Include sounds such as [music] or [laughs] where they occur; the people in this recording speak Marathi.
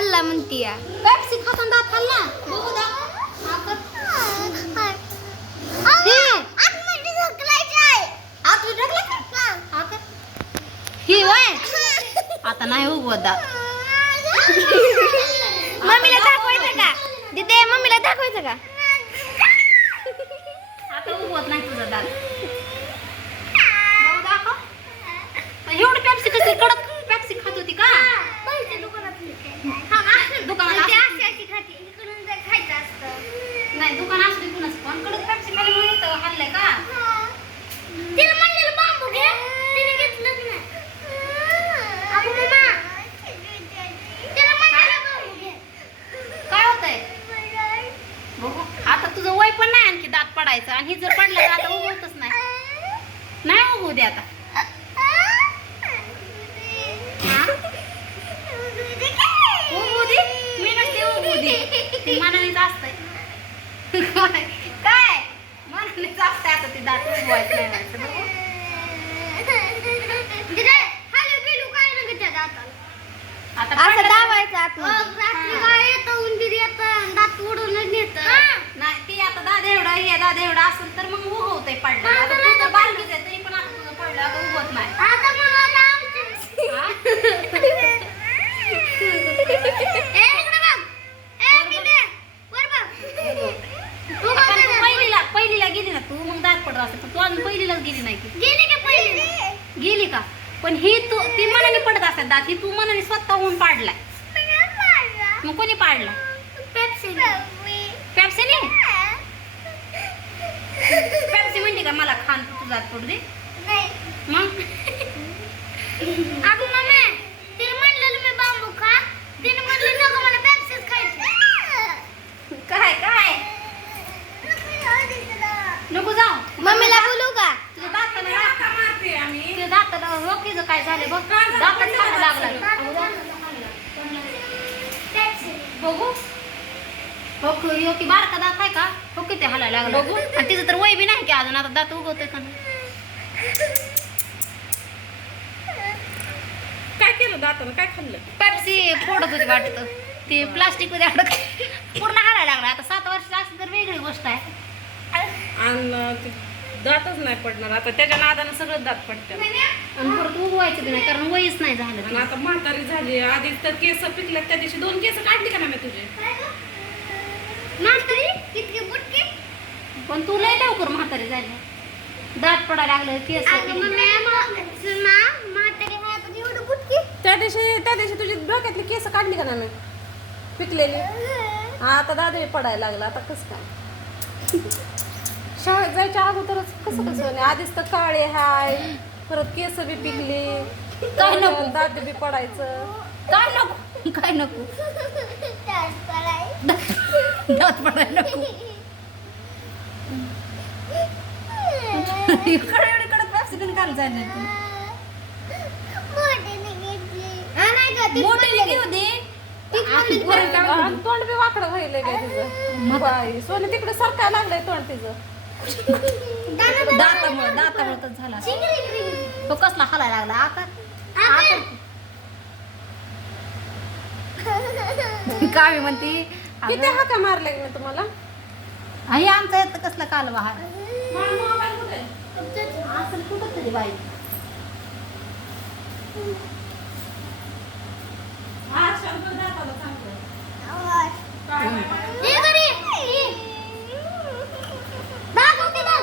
हल्ला म्हणती पेप्सी खाताना दात खाल्ला? बघू दा आता नाही उगवत. दात मम्मीला दाखवायचं का? दिदे मम्मीला दाखवायचं का? आता उगवत नाही तुझा दात बघू दाखव पण एवढी पेप्सी कशी कडक पेप्सी खात होती का हा, असं दुकानात असं- नाही दुकान असू दे कुणाच पण. कडक पेप्सी मला हल्लंय का? काय होतंय? बघू. आता तुझं वय पण नाही आणखी दात पडायचं. आणि हे जर पडलं तर आता उगवतच नाही. नाही उगवू दे आता. उगवू दे? मी नसते उगवू दे. ते मनानेच असतंय. काय? काय? मनानेच असतंय आता ते दात उगवायचं नाही व्हायचं बघू. आता असं पडलं दाबायचं आतमध्ये. नाही ती आता दादा एवढा हे दादा एवढा असेल तर मग उगवतंय पडलं आता तू तर बारकीच आहे तरी पण आता तुझं पडलं आता उगवत नाही हा? आपण तू पहिलीला पहिलीला गेली ना तू मग दात पडत असेल पण तू अजून पहिलीलाच गेली नाही की गेली का? पण ही तू ती मनाने पडत असतात दात. ही तू मनाने स्वतःहून पाडलाय. मग कोणी पाडला? पॅप्सीने पॅप्सी म्हणते का मला खान तू दात पडू दे. मग [laughs] काय काय नको जाऊ मम्मीला बोलू का तुझं दाताला तुझ्या दाताला हो की जं काय झालं बघ. दातात खायला लागला बघू. हो की बारका दात आहे का? हो की ते हलायला लागला. बघू. आणि तिचं तर वय बी नाही की अजून. आता दात उगवतोय का काय केलं दातानं? काय खाल्लं? पेप्सी फोडत होती वाटत. ते प्लास्टिकमध्ये अडक पूर्ण हलायला लागला. आता सात वर्ष असं तर वेगळी गोष्ट आहे. आणि दातच नाही पडणार. आता त्याच्या नादानं सगळं दात पडतात आणि परत उगवायचं बी नाही कारण वयच नाही झालं आणि आता म्हातारी झाली. आधी तर केस पिकल्यात त्या दिवशी दोन केस काढली का ना मी तुझे? पण तू लय लवकर म्हातारी झाली. दात पडायला लागलं केस त्या दिवशी त्या दिवशी तुझी डोक्यातली केस काढली का ना मी? पिकलेली. आता दादा पडायला लागला. आता कसं काय? शाळेत जायच्या अगोदरच कसं कसं नाही आधीच तर काळे हाय परत केस बी पिकली काय नको? दात बी पडायचं. काय नको? काय नको? दात पडायला नको. इकडे काल झाली मोठे घेऊ दे. काय तोंड बी वाकडं व्हायलंय बाई तिचं. सोने तिकडे सरकायला लागलंय तोंड तिचं. दातामुळे दातामुळे झाला. तो कसला हलायला लागला? आकार आकार काय म्हणती किती हाका मारले मी तुम्हाला? हे आमचा येतं कसला काल बहार असं कुठं? तरी बाई. हा,